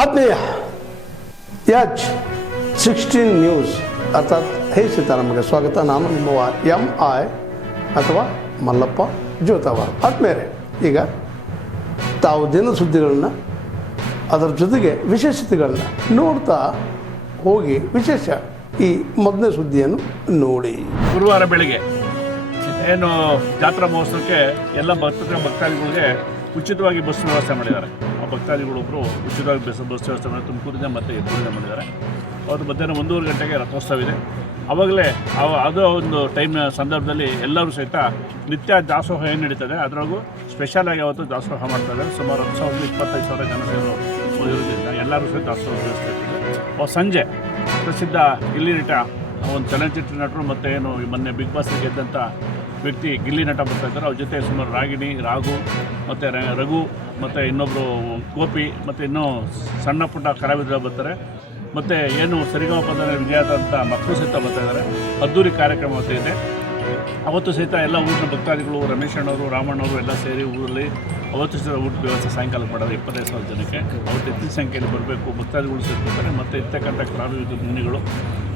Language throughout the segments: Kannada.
ಆತ್ಮೀಯ H16 ನ್ಯೂಸ್ ಅರ್ಥಾತ್ ಹೇ ಸೀತಾರಾಮಗೆ ಸ್ವಾಗತ. ನಾನು ನಿಮ್ಮ MI ಅಥವಾ ಮಲ್ಲಪ್ಪ ಜೋತಾವಾರ್. ಆದ್ಮೇಲೆ ಈಗ ತಾವು ದಿನ ಸುದ್ದಿಗಳನ್ನ ಅದರ ಜೊತೆಗೆ ವಿಶೇಷತೆಗಳನ್ನ ನೋಡ್ತಾ ಹೋಗಿ ವಿಶೇಷ ಈ ಮೊದಲನೇ ಸುದ್ದಿಯನ್ನು ನೋಡಿ. ಗುರುವಾರ ಬೆಳಿಗ್ಗೆ ಏನು ಜಾತ್ರಾ ಮಹೋತ್ಸವಕ್ಕೆ ಎಲ್ಲ ಭಕ್ತಾದಿಗಳಿಗೆ ಉಚಿತವಾಗಿ ಬಸ್ ವ್ಯವಸ್ಥೆ ಮಾಡಿದ್ದಾರೆ. ಆ ಭಕ್ತಾದಿಗಳೊಬ್ಬರು ಉಚಿತವಾಗಿ ಬಸ್ ವ್ಯವಸ್ಥೆ ಮಾಡಿ ತುಮಕೂರಿಂದ ಮತ್ತು ಎತ್ತೂರಿಂದ ಮಾಡಿದ್ದಾರೆ. ಅವತ್ತು ಮಧ್ಯಾಹ್ನ 1:30 ಗಂಟೆಗೆ ರಥೋತ್ಸವ ಇದೆ. ಆವಾಗಲೇ ಅದು ಒಂದು ಟೈಮ್ನ ಸಂದರ್ಭದಲ್ಲಿ ಎಲ್ಲರೂ ಸಹಿತ ನಿತ್ಯ ದಾಸೋಹ ಏನು ನಡೀತದೆ ಅದರೊಳಗೂ ಸ್ಪೆಷಲಾಗಿ ಅವತ್ತು ದಾಸೋಹ ಮಾಡ್ತಾಯಿದ್ದಾರೆ. ಸುಮಾರು 10,000-25,000 ಜನ ಸೇರೋದ್ರಿಂದ ಎಲ್ಲರೂ ಸಹಿತ ದಾಸೋಹ ವ್ಯವಸ್ಥೆ ಇರ್ತದೆ. ಸಂಜೆ ಪ್ರಸಿದ್ಧ ಗಿಲ್ಲಿ ನಟ ಒಂದು ಚಲನಚಿತ್ರ ನಟರು ಮತ್ತು ಏನು ಮೊನ್ನೆ ಬಿಗ್ ಬಾಸ್ ಗೆದ್ದಂಥ ವ್ಯಕ್ತಿ ಗಿಲ್ಲಿ ನಟ ಬರ್ತಾಯಿದ್ದಾರೆ. ಅವ್ರ ಜೊತೆ ಸುಮಾರು ರಾಗಿಣಿ, ರಾಘು ಮತ್ತು ರಘು ಮತ್ತು ಇನ್ನೊಬ್ಬರು ಗೋಪಿ ಮತ್ತು ಇನ್ನೂ ಸಣ್ಣ ಪುಟ್ಟ ಕಲಾವಿದರು ಬರ್ತಾರೆ. ಮತ್ತು ಏನು ಸರಿಗಮಪದ ವಿಜಯಾದಂಥ ಮಕ್ಕಳು ಸಹಿತ ಬರ್ತಾಯಿದ್ದಾರೆ. ಅದ್ದೂರಿ ಕಾರ್ಯಕ್ರಮ ಅವತ್ತು ಇದೆ. ಅವತ್ತು ಸಹಿತ ಎಲ್ಲ ಊರಿನ ಭಕ್ತಾದಿಗಳು ರಮೇಶ್ ಅಣ್ಣವರು, ರಾಮಣ್ಣವರು ಎಲ್ಲ ಸೇರಿ ಊರಲ್ಲಿ ಅವತ್ತು ಸಹಿತ ಊಟದ ವ್ಯವಸ್ಥೆ ಸಾಯಂಕಾಲ ಮಾಡೋದು 25,000 ಜನಕ್ಕೆ. ಅವತ್ತು ಹೆಚ್ಚಿನ ಸಂಖ್ಯೆಯಲ್ಲಿ ಬರಬೇಕು ಭಕ್ತಾದಿಗಳು ಸೇರ್ಕೊಳ್ತಾರೆ. ಮತ್ತು ಇರ್ತಕ್ಕಂಥ ಕಲಾವಿದ ಮುನಿಗಳು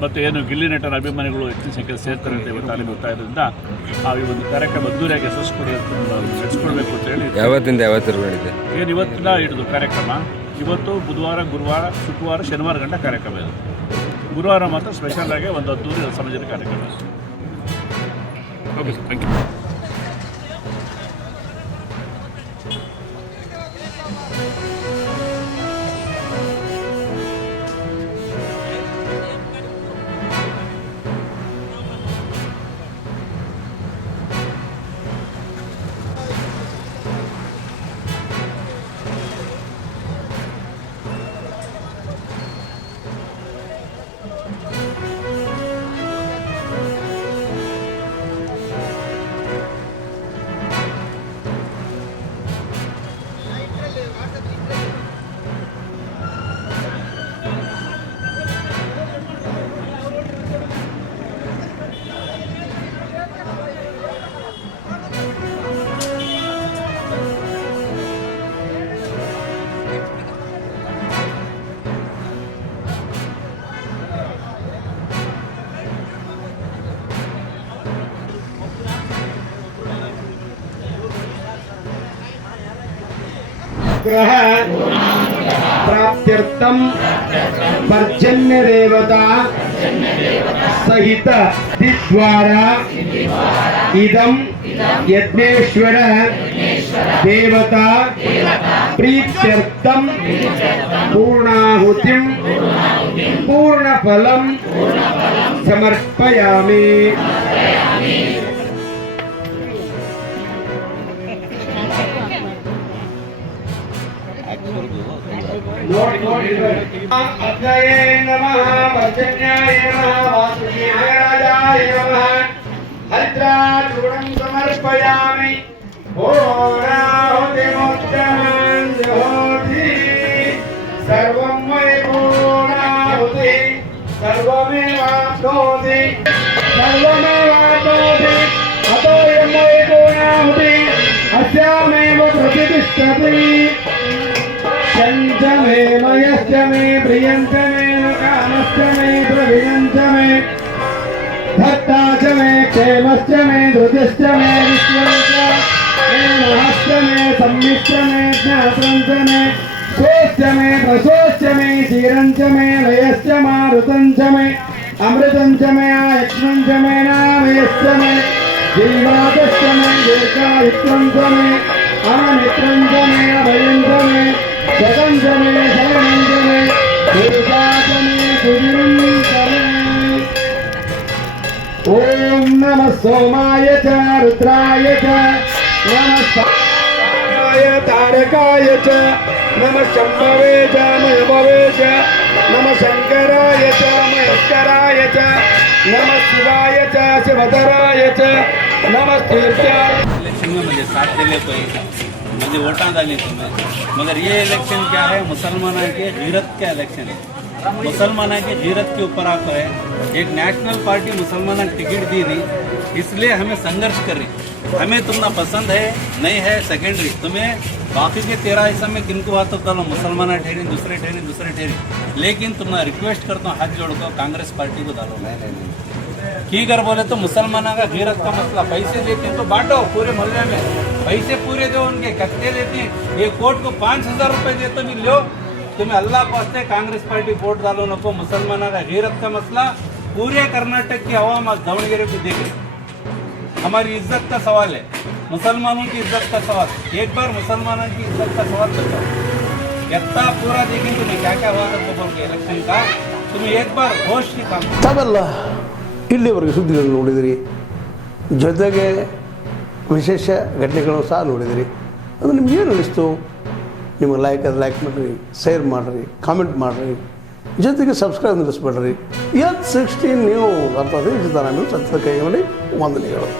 ಮತ್ತು ಏನು ಗಿಲ್ಲಿ ನಟನ ಅಭಿಮಾನಿಗಳು ಹೆಚ್ಚಿನ ಸಂಖ್ಯೆಯಲ್ಲಿ ಸೇರ್ತಾರೆ ಅಂತ ಇವತ್ತು ಅಲ್ಲಿ ಬರ್ತಾ ಇರೋದ್ರಿಂದ ಈ ಒಂದು ಕಾರ್ಯಕ್ರಮ ಅದ್ದೂರಿಯಾಗಿ ನಡೆಸ್ಕೊಡ್ಬೇಕು ಅಂತ ಹೇಳಿ ಯಾವತ್ತಿಂದ ಯಾವತ್ತರೆಗೂ ನಡೀತೆ ಏನು ಇವತ್ತಿನ ಹಿಡಿದು ಕಾರ್ಯಕ್ರಮ. ಇವತ್ತು ಬುಧವಾರ, ಗುರುವಾರ, ಶುಕ್ರವಾರ, ಶನಿವಾರ ಗಂಟ ಕಾರ್ಯಕ್ರಮ ಇದೆ. ಗುರುವಾರ ಮಾತ್ರ ಸ್ಪೆಷಲಾಗಿ ಒಂದು ಅದ್ದೂರಿ ಸಮಾಜದ ಕಾರ್ಯಕ್ರಮ. Okay, thank you. ग्रह प्राप्त्यर्थम पर्जन्य देवता सहित द्वारा इदम यज्ञेश्वर देवता प्रीत्यर्थम पूर्णाहुतिम पूर्णफलम समर्पयामि. अग्नये नमः, पर्जन्याय नमः, वासुदेवाय राजाय नमः. हरिद्राचूर्णं समर्पयामि. पूर्णाहुतिमुत्तमं जुहोति सर्वं मयि पूर्णाहुति सर्वमेवाप्नोति अतोऽयं मयि पूर्णाहुति अस्यामेव प्रतिष्ठति. चंचमे मयश्चमे प्रियंचमे कामश्चमे प्रभियंचमे भक्ताचमे क्षेमश्चमे धृतिश्चमे विश्वश्चमे महश्चमे सम्मिश्चमे ज्ञात्रंचमे सोश्चमे प्रसोश्चमे क्षीरंचमे लयश्चमे ऋतंचमे अमृतंचमे आयक्ष्मंचमे नामयश्चमे जीवातश्चमे दीर्घायुक्तंचमे अनमित्रंचमे अभयंचमे जगंजमे शरणंजमे दुर्गाजमे सुजिंजमे. ओम नमः सोमाय च रुद्राय च नमः साय तारकाय च नमः शंभवे च मयभवे च नमः शंकराय च महेश्वराय च नमः शिवाय च शिवधराय च नमः तीर्थाय. इलेक्शन में मुझे साथ दे ले तो मुझे वोटा डालनी तुम्हें, मगर ये इलेक्शन क्या है, मुसलमान के जीरत का इलेक्शन है. मुसलमान के जीरत के ऊपर आप है. एक नेशनल पार्टी मुसलमान टिकट दी नहीं, इसलिए हमें संघर्ष कर रही. हमें तुमना पसंद है नहीं है सेकेंडरी, तुम्हें बाकी के 13 हिस्सा में किनको बात डालो, मुसलमान ठहरी, दूसरे ठहरी, लेकिन तुम्हारा रिक्वेस्ट करता हूँ हाथ जोड़ कर कांग्रेस पार्टी को डालो। की कर बोले तो मुसलमानों का गैरत का मसला, पैसे देते हैं तो बांटो पूरे मोहल्ले में, पैसे पूरे दो उनके, कत्ते देते हैं, ये कोर्ट को 5,000 रुपए दे तो भी लो, तुम्हें अल्लाह को वास्ते कांग्रेस पार्टी वोट डालो नको। मुसलमानों का गैरत का मसला पूरे कर्नाटक की आवाम आज दावणगेरे को देख रही, हमारी इज्जत का सवाल है, मुसलमानों की इज्जत का सवाल। एक बार मुसलमानों की इज्जत का सवाल बताओ, इतना पूरा देखें तुम्हें क्या क्या हुआ था बोल के इलेक्शन का, तुम्हें एक बार होश की काम। ತಾವೆಲ್ಲ ಇಲ್ಲಿವರೆಗೆ ಸುದ್ದಿಗಳನ್ನು ನೋಡಿದಿರಿ, ಜೊತೆಗೆ ವಿಶೇಷ ಘಟನೆಗಳನ್ನು ಸಹ ನೋಡಿದಿರಿ. ಅದು ನಿಮ್ಗೆ ಏನು ಅನಿಸ್ತು? ನಿಮಗೆ ಲೈಕ್ ಮಾಡಿರಿ, ಶೇರ್ ಮಾಡಿರಿ, ಕಾಮೆಂಟ್ ಮಾಡಿರಿ, ಜೊತೆಗೆ ಸಬ್ಸ್ಕ್ರೈಬ್ ನಿಲ್ಲಿಸ್ಬೇಡ್ರಿ. H16 ನ್ಯೂಸ್ ಅರ್ಥಾತ್ ಸಿದ್ದರಾಮಯ್ಯ ಸತ್ಯದ ಕೈಯಲ್ಲಿ ವಂದನೆಗಳು.